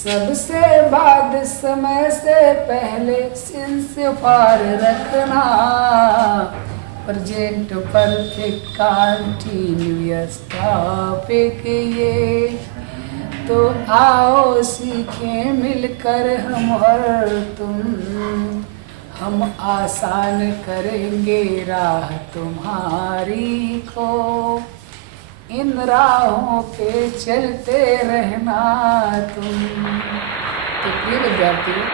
सबसे बाद समय से पहले सिंस पार रखना, प्रेजेंट परफेक्ट कंटिन्यूअस टॉपिक ये। तो आओ सीखें मिलकर हम और तुम, हम आसान करेंगे राह तुम्हारी को। इन राहों पे चलते रहना तुम। तो प्रिय विद्यार्थियों,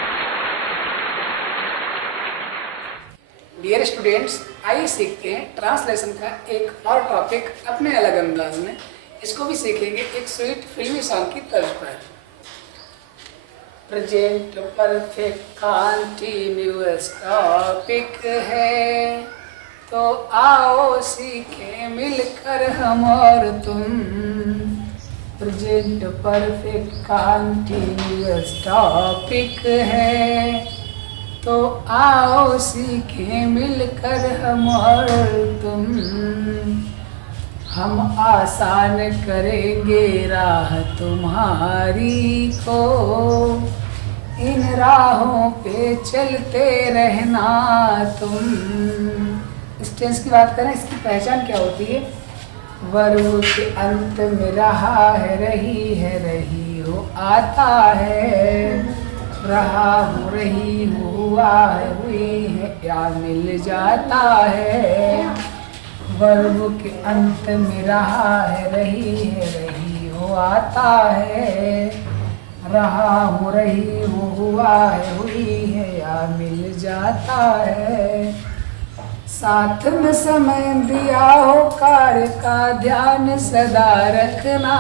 डियर स्टूडेंट्स, आइए सीखते हैं ट्रांसलेशन का एक और टॉपिक अपने अलग अंदाज में। इसको भी सीखेंगे एक स्वीट फिल्मी सॉन्ग की तर्ज पर। प्रेजेंट परफेक्ट कंटिन्यूअस टॉपिक है, तो आओ सीखें मिलकर हम और तुम। प्रेजेंट परफेक्ट कंटिन्यूअस टॉपिक है, तो आओ सीखें मिलकर हम और तुम। हम आसान करेंगे राह तुम्हारी को। इन राहों पे चलते रहना तुम। इस टेंस की बात करें, इसकी पहचान क्या होती है? वर्ब के अंत में रहा है, रही हो आता है, रहा हो, रही हो, हुआ है, हुई है, या मिल जाता है। वर्ब के अंत में रहा है, रही हो आता है, रहा हो, रही हो, हुआ है, हुई है, या मिल जाता है। साथ में समय दिया हो कार्य का ध्यान सदा रखना।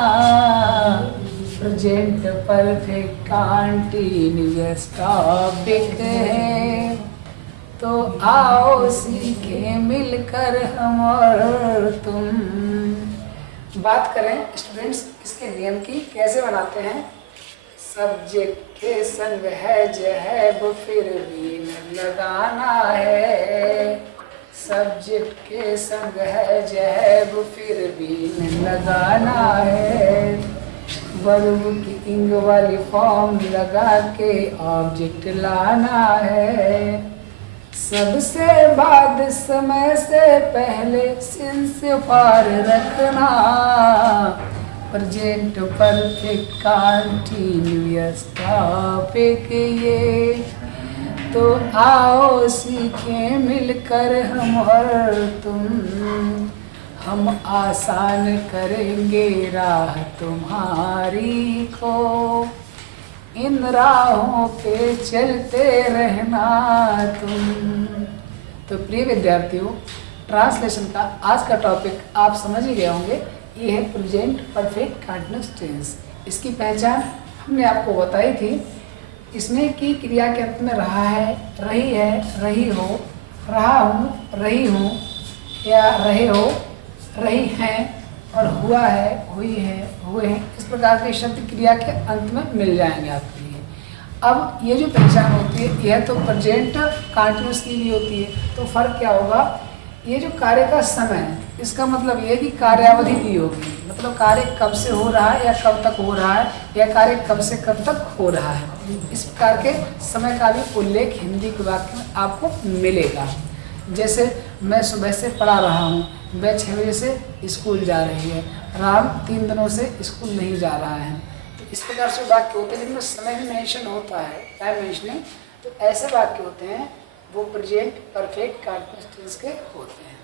प्रेजेंट परफेक्ट कंटिन्यूअस टॉपिक है, तो आओ सीखें मिलकर हम और तुम। बात करें स्टूडेंट्स इसके नियम की, कैसे बनाते हैं? सब्जेक्ट के संग है जहब फिर भी न लगाना है। सब्जेक्ट के संग है जहब फिर भी न लगाना है। वर्ब की इंग वाली फॉर्म लगा के ऑब्जेक्ट लाना है। सबसे बाद समय से पहले सिंस पार रखना। प्रेजेंट परफेक्ट कंटिन्यूअस टॉपिक ये, तो आओ सीखें मिलकर हम और तुम। हम आसान करेंगे राह तुम्हारी को। इन राहों पे चलते रहना तुम। तो प्रिय विद्यार्थियों, ट्रांसलेशन का आज का टॉपिक आप समझ ही गए होंगे। ये है प्रेजेंट परफेक्ट कंटिन्यूअस टेंस। इसकी पहचान हमने आपको बताई थी। इसमें की क्रिया के अंत में रहा है, रही हो, रहा हूँ, रही हूँ, या रहे हो, रही हैं, और हुआ है, हुई है, हुए हैं, इस प्रकार के शब्द क्रिया के अंत में मिल जाएंगे आपके लिए। अब ये जो पहचान होती है, यह तो प्रेजेंट कंटिन्यूअस की भी होती है। तो फर्क क्या होगा? ये जो कार्य का समय है, इसका मतलब ये कि कार्यावधि दी होगी, मतलब कार्य कब से हो रहा है या कब तक हो रहा है, या कार्य कब से कब तक हो रहा है। इस प्रकार के समय का भी उल्लेख हिंदी के वाक्य में आपको मिलेगा। जैसे मैं सुबह से पढ़ा रहा हूँ, वह 6 बजे से स्कूल जा रही है, राम 3 दिनों से स्कूल नहीं जा रहा है। तो इस प्रकार से वाक्य होते हैं जिनमें समय भी मेंशन होता है, टाइम मेंशनिंग। तो ऐसे वाक्य होते हैं वो प्रेजेंट परफेक्ट कंटिन्यूअस टेंस के होते हैं।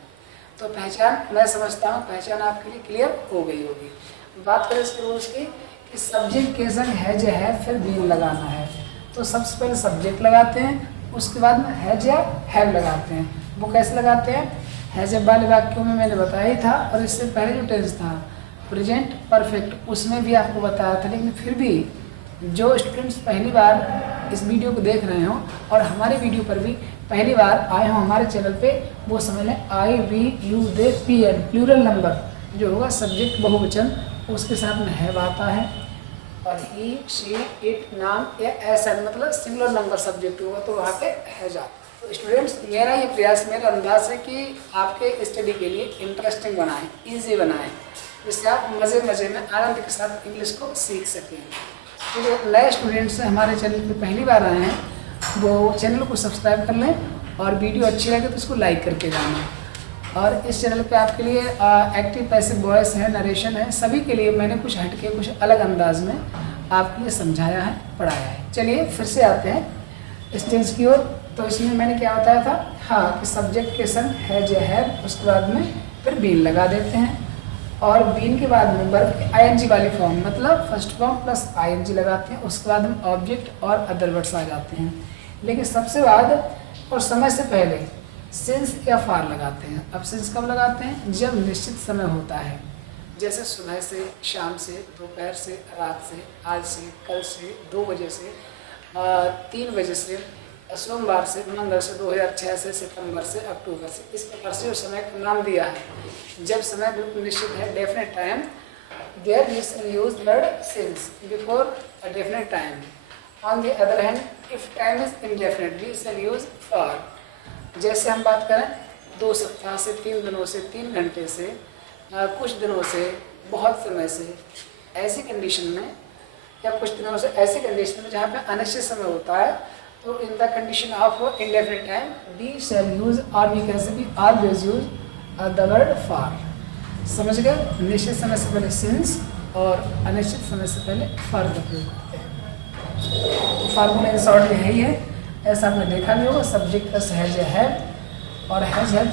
तो पहचान मैं समझता हूँ पहचान आपके लिए क्लियर हो गई होगी। बात करें इसके रूल्स की कि सब्जेक्ट के संग है फिर बीन लगाना है। तो सबसे पहले सब्जेक्ट लगाते हैं, उसके बाद में हैज या हैव लगाते हैं। वो कैसे लगाते हैं? हैज वाले वाक्यों में मैंने बताया ही था, और इससे पहले जो टेंस था प्रेजेंट परफेक्ट, उसमें भी आपको बताया था। लेकिन फिर भी जो स्टूडेंट्स पहली बार इस वीडियो को देख रहे हो और हमारे वीडियो पर भी पहली बार आए हो हमारे चैनल पे, वो समझ लें I, we, you, they, P N plural number जो होगा सब्जेक्ट बहुवचन, उसके साथ में हैव आता है, और ही, शी, इट, नाम या ऐसा मतलब सिंगुलर नंबर सब्जेक्ट होगा तो वहाँ पे हैज आता है। तो स्टूडेंट्स, मेरा ये प्रयास, मेरा अंदाज है कि आपके स्टडी के लिए इंटरेस्टिंग बनाएं, ईजी बनाएं, जिससे आप मज़े मज़े में आनंद के साथ इंग्लिश को सीख सकें। तो जो नए स्टूडेंट्स हमारे चैनल पे पहली बार आए हैं वो चैनल को सब्सक्राइब कर लें और वीडियो अच्छी लगे तो उसको लाइक करके जाना। और इस चैनल पे आपके लिए एक्टिव पैसिव वॉइस है, नरेशन है, सभी के लिए मैंने कुछ हटके कुछ अलग अंदाज में आपके लिए समझाया है, पढ़ाया है। चलिए फिर से आते हैं इस टेंस की ओर। तो इसमें मैंने क्या बताया था, हाँ, कि सब्जेक्ट के संग हैज या हैव, उसके बाद में फिर बीन लगा देते हैं और बीन के बाद में वर्ब आईएनजी वाली फॉर्म, मतलब फर्स्ट फॉर्म प्लस आईएनजी लगाते हैं। उसके बाद में ऑब्जेक्ट और अदर वर्ड्स आ जाते हैं। लेकिन सबसे बाद और समय से पहले सिंस या फार लगाते हैं। अब सिंस कब लगाते हैं, जब निश्चित समय होता है, जैसे सुबह से, शाम से, दोपहर से, रात से, आज से, कल से, 2 बजे से, 3 बजे से, सोमवार से, मंगल से, 2006 से, सितंबर से, अक्टूबर से, इस प्रकार से जो समय का नाम दिया है। जब समय बिल्कुल निश्चित है, definite time, there we shall use word since before a definite time. On the other hand, if time is indefinite, we shall use for. जैसे हम बात करें 2 सप्ताह से, 3 दिनों से, 3 घंटे से, कुछ दिनों से, बहुत समय से, ऐसी कंडीशन में, या कुछ दिनों से ऐसी कंडीशन में जहाँ पे अनिश्चित समय होता है, तो in the condition of indefinite time we shall use और वी कैन से भी always use the word for. समझ गए, निश्चित समय से पहले सिंस और अनिश्चित समय से पहले फॉर का प्रयोग करते हैं। फार्मूला इन शॉर्ट में है ही है, ऐसा आपने देखा भी होगा, सब्जेक्ट प्लस हैज या हैव और हैज हैव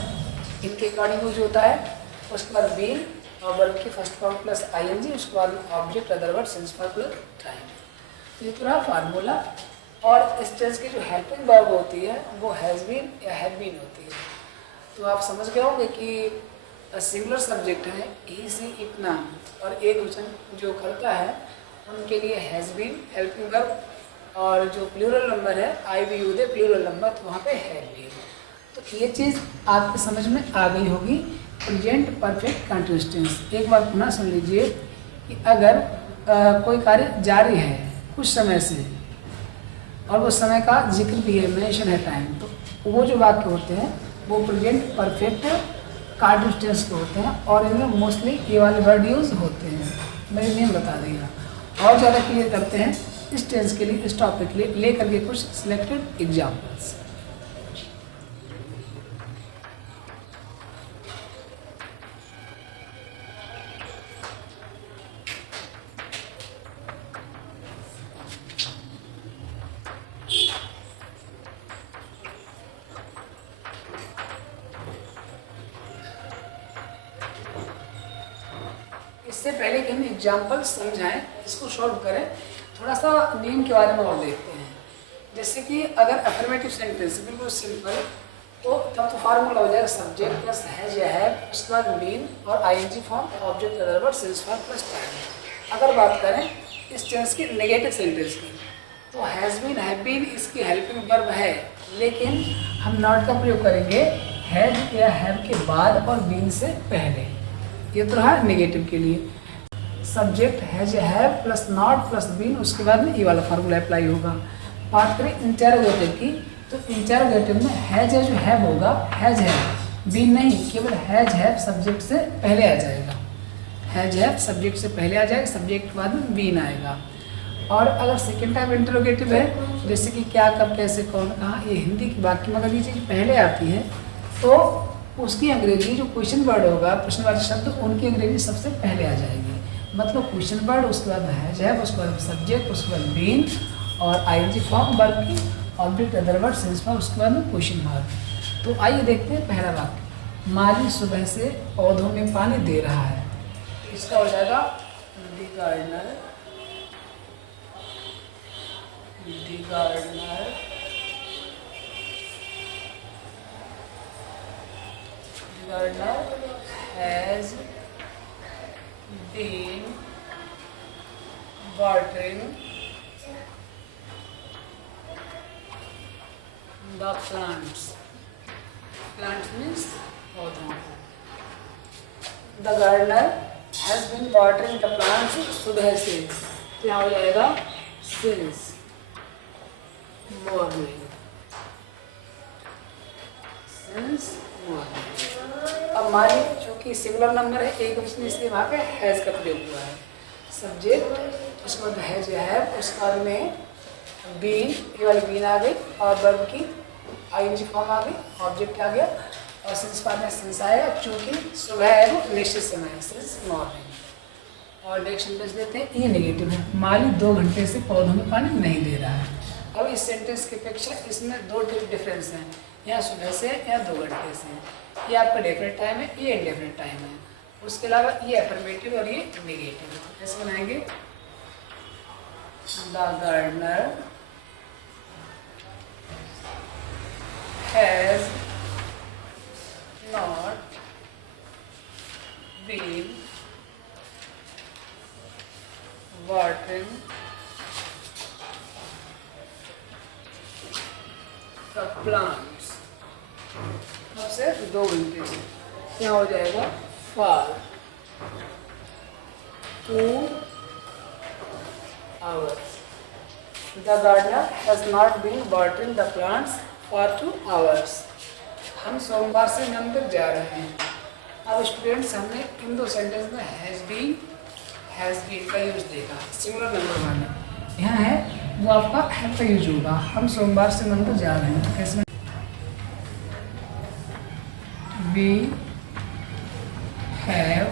इनके अकॉर्डिंग यूज होता है। उसके बाद बीन और वर्ब की फर्स्ट फॉर्म प्लस आईएनजी, उसके बाद object other word since for plus time. तो ये पूरा फार्मूला। और इस टेंस की जो हेल्पिंग वर्ब होती है वो हैज बीन या हैव बीन होती है। तो आप समझ गए होंगे कि सिंगुलर सब्जेक्ट है ही, सी, इट, नाम, और एक वचन जो करता है उनके लिए हैज बीन हेल्पिंग वर्ब, और जो प्लूरल नंबर है I we you they plural number, तो वहाँ पे हैव बीन। तो ये चीज़ आपके समझ में आ गई होगी। प्रेजेंट परफेक्ट कंटिन्यूअस टेंस, एक बार पुनः सुन लीजिए कि अगर कोई कार्य जारी है कुछ समय से और वो समय का जिक्र भी है, मेंशन है टाइम, तो वो जो वाक्य होते हैं वो प्रेजेंट परफेक्ट कंटिन्यूअस टेंस के होते हैं और इनमें मोस्टली ये वाले वर्ड यूज होते हैं। मैंने नेम बता दिया। और ज़्यादा क्लियर करते हैं इस टेंस के लिए, इस टॉपिक के लिए लेकर के कुछ सिलेक्टेड एग्जाम्पल्स। इससे पहले कि हम एग्जाम्पल समझाएं, इसको सॉल्व करें, थोड़ा सा नेम के बारे में और देखते हैं। जैसे कि अगर अफर्मेटिव सेंटेंस बिल्कुल सिंपल, तो तब तो फार्मूला हो जाएगा सब्जेक्ट प्लस हैज या हैव, उसके बाद बीन और ING form, object other word since form plus time. अगर बात करें इस टेंस की नेगेटिव सेंटेंस की, तो हैज बीन, हैव बीन इसकी हेल्पिंग वर्ब है, लेकिन हम नॉट का प्रयोग करेंगे हैज या हैव के बाद और बीन से पहले। ये तो रहा नेगेटिव के लिए, सब्जेक्ट हैज या have plus not plus been, उसके बाद में ये वाला फार्मूला अप्लाई होगा। बात करें इंटेरोगेटिव की, तो इंटेरोगेटिव में हैज या जो हैव होगा, हैज हैव, बीन नहीं, केवल हैज हैव सब्जेक्ट से पहले आ जाएगा। हैज हैव सब्जेक्ट से पहले आ जाएगा, सब्जेक्ट के बाद में बीन आएगा। और अगर सेकेंड टाइप इंटेरोगेटिव है, जैसे कि क्या, कब, कैसे, कौन, कहाँ, ये हिंदी की वाक्य में अगर ये चीज़ पहले आती है तो उसकी अंग्रेजी जो क्वेश्चन वर्ड होगा, प्रश्नवाची शब्द, उनकी अंग्रेजी सबसे पहले आ जाएगी। मतलब क्वेश्चन वर्ड, उसके बाद हैज हैव, उसके बाद सब्जेक्ट, उसके बाद बीन और आईएनजी फॉर्म वर्ब की, object other word since form, उसके बाद में क्वेश्चन मार्क। तो आइए देखते हैं पहला वाक्य, माली सुबह से पौधों में पानी दे रहा है। इसका हो जाएगा the gardener, the gardener has been watering the plants. Plants means पौधों। The gardener has been watering the plants सुबह से, तो यहाँ हो जाएगा since morning, since morning। अब माली चूंकि सिंगुलर नंबर है, एक वचन, इसलिए वहाँ पे हैज का प्रयोग हुआ है। सब्जेक्ट, उसके बाद हैज या हैव, उसके बाद में बीन, ये वाली बीन आ गई और वर्ब की आईएनजी फॉर्म आ गई, ऑब्जेक्ट आ गया और सिंस बाद में सिंस आएगा चूँकि सुबह है वो निश्चित समय है, सिंस मॉर्निंग। और नेक्स्ट सेंटेंस देते हैं, ये नेगेटिव है, माली 2 घंटे से पौधों में पानी नहीं दे रहा है। अब इस सेंटेंस की अपेक्षा इसमें 2 डिफरेंस हैं, या सुबह से या 2 घंटे से। ये आपका डेफिनेट टाइम है, ये इनडेफिनेट टाइम है। उसके अलावा ये अफर्मेटिव और ये नेगेटिव है। कैसे बनाएंगे? The gardener has not been watering the plants। अब से 2 घंटे से क्या हो जाएगा? for 2 hours। The gardener has not been watering the plants for 2 hours। हम सोमवार से मंदिर जा रहे हैं। अब स्टूडेंट्स हमने इन 2 सेंटेंस में हैज़ बीन का यूज देखा, सिंगुलर नंबर वाला। यहाँ है वो आपका हैव का यूज होगा। हम सोमवार से मंदिर जा रहे हैं, कैसे? We have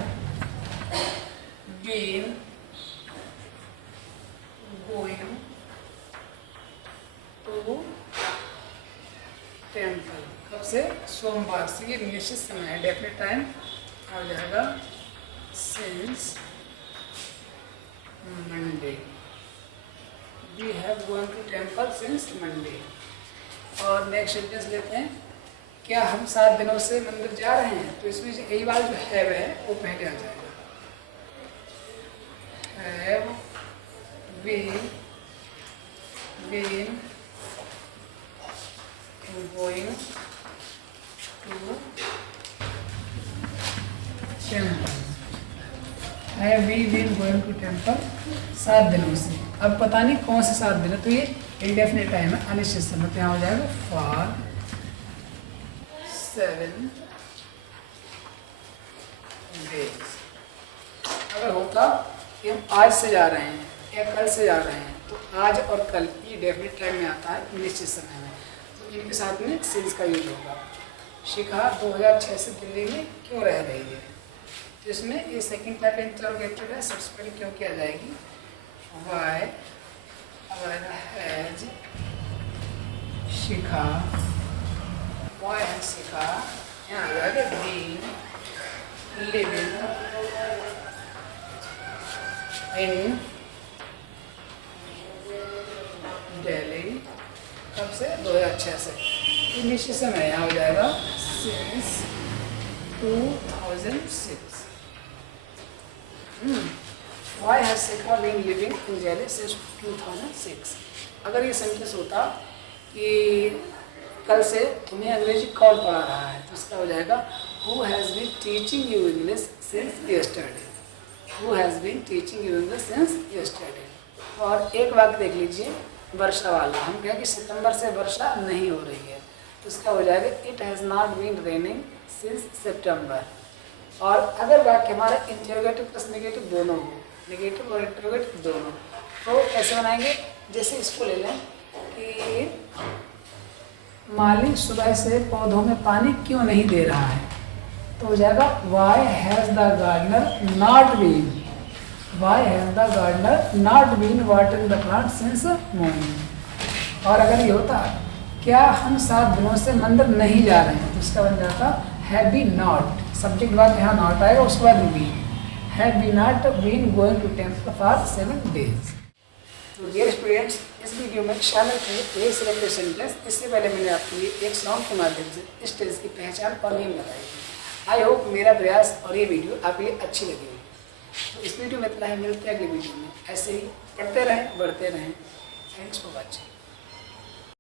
been going to temple. कब से? सोमवार से। ये निश्चित समय है, डेफिनेट टाइम आ जाएगा since Monday। We have gone to temple since Monday। और नेक्स्ट सेंटेंस लेते हैं, क्या हम 7 दिनों से मंदिर जा रहे हैं? तो इसमें यही बात जो हैव है वो पहले आ जाएगा। Have been going to temple. है we will going to temple 7 दिनों से। अब पता नहीं कौन से 7 दिन है, तो ये इंडेफिनिट टाइम है, अनिश्चित समय। तो यहाँ हो जाएगा फॉर 7 days। अगर होता कि हम आज से जा रहे हैं या कल से जा रहे हैं, तो आज और कल ये डेफिनेट टाइम में आता है, निश्चित समय में, तो इनके साथ में सिंस का यूज होगा। शिखा 2006 से दिल्ली में क्यों रह रही है? तो इसमें ये सेकंड टाइप इंटरोगेटिव है, सबसे पहले क्यों किया जाएगी? वाई। अब आएगा हैज शिखा, वाई हैज शिखा, यहाँ आ जाएगा बीन लिविंग इन दिल्ली। कब से? 2006 से। ये निश्चित समय यहाँ हो जाएगा since 2006। Why has Shikha been living in Delhi since 2006? अगर ये सेंटेंस होता कि कल से तुम्हें अंग्रेजी कौन पढ़ा रहा है, तो इसका हो जाएगा Who has been teaching you English since yesterday? Who has been teaching you English since yesterday? और एक वाक्य देख लीजिए वर्षा वाला। हम कहें कि सितंबर से वर्षा नहीं हो रही है, तो इसका हो जाएगा It has not been raining since September। और अगर वाक्य हमारा इंटरोगेटिव प्लस नेगेटिव दोनों हो, नेगेटिव और इंटरोगेटिव दोनों, तो कैसे बनाएंगे? जैसे इसको ले लें कि माली सुबह से पौधों में पानी क्यों नहीं दे रहा है, तो हो जाएगा why has the gardener not been, why has the gardener not been watering the plant since morning. और अगर ये होता क्या हम 7 दिनों से मंदिर नहीं जा रहे हैं, तो इसका बन जाता हैव बी नॉट, सब्जेक्ट बाद यहाँ नॉट आएगा, उसके बाद be, have be not been going to temple for 7 days। तो डियर स्टूडेंट्स, इस वीडियो में शामिल थे ये सिलेक्टेड सेंटेंस। इससे पहले मैंने आपके लिए एक साउंड के माध्यम से इस टेंस की पहचान और नींद बताई थी। आई होप मेरा प्रयास और ये वीडियो आपके लिए अच्छी लगी होगी। तो इस वीडियो में इतना है, मिलते हैं अगले वीडियो में। ऐसे ही पढ़ते रहें, बढ़ते रहें। Thanks for watching.